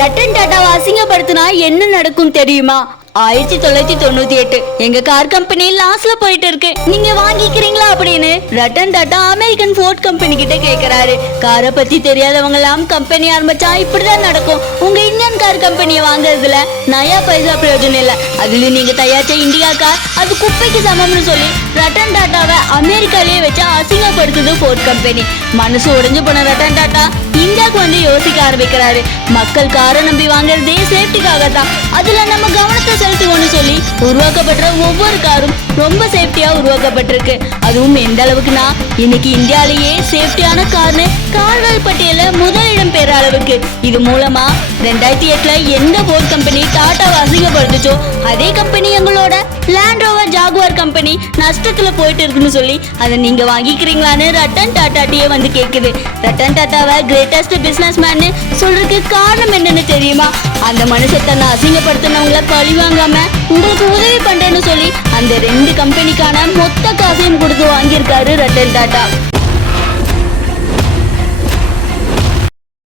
ரட்டன் டாட்டாவை அசிங்கப்படுத்தினா என்ன நடக்கும் தெரியுமா? ஆயிரத்தி தொள்ளாயிரத்தி தொண்ணூத்தி எட்டு. எங்க கார் கம்பெனி லாஸ்ல போயிட்டு இருக்கு நீங்க வாங்கிக்கிறீங்களா அப்படின்னு Ratan Tata American Ford company கிட்ட கேக்குறாரு. காரை பத்தி தெரியாதவங்க எல்லாம் கம்பெனி ஆரம்பிச்சா இப்படிதான் நடக்கும். உங்க இந்தியன் கார் கம்பெனியை வாங்குறதுல நயா பைசா பிரயோஜனம் இல்ல. அதுல நீங்க தயாரிச்ச இந்தியா கார் அது குப்பைக்கு சமம்னு சொல்லி ரட்டன் டாட்டாவை அமெரிக்காலேயே வச்சு அசிங்கப்படுத்துது ஃபோர்ட் கம்பெனி மனசு உடைஞ்சு போன ரட்டன் டாட்டா இந்தியாவுக்கு வந்து யோசிக்க ஆரம்பிக்கிறாரு. மக்கள் காரை நம்பி வாங்குறதே சேஃப்டிக்காக தான் அதுல நம்ம கவனத்தை செலுத்துவோம்னு சொல்லி உருவாக்கப்பட்ட ஒவ்வொரு காரும் ரொம்ப சேஃப்டியா உருவாக்கப்பட்டிருக்கு. அதுவும் எந்த அளவுக்குன்னா இன்னைக்கு இந்தியாலேயே சேஃப்டியான கார்னு கார்கள் பட்டியல முதல் இருக்கு. இது மூலமா ரெண்டாயிரத்தி எட்டுல எந்த போர் கம்பெனி டாட்டாவை அசிங்கப்படுத்துச்சோ அதே கம்பெனி எங்களோட லேண்ட் ரோவர் ஜாகுவார் கம்பெனி நஷ்டத்துல போயிட்டு இருக்குன்னு சொல்லி அதை நீங்க வாங்கிக்கிறீங்களான்னு ரட்டன் டாட்டாட்டியே வந்து கேக்குது. ரட்டன் டாட்டாவை கிரேட்டஸ்ட் பிசினஸ் மேன் சொல்றதுக்கு காரணம் என்னன்னு தெரியுமா? அந்த மனுஷன் தன்னை அசிங்கப்படுத்தினவங்கள பழி வாங்காம உங்களுக்கு உதவி பண்றேன்னு சொல்லி அந்த ரெண்டு கம்பெனிக்கான மொத்த காசையும் கொடுத்து வாங்கியிருக்காரு ரட்டன் டாட்டா.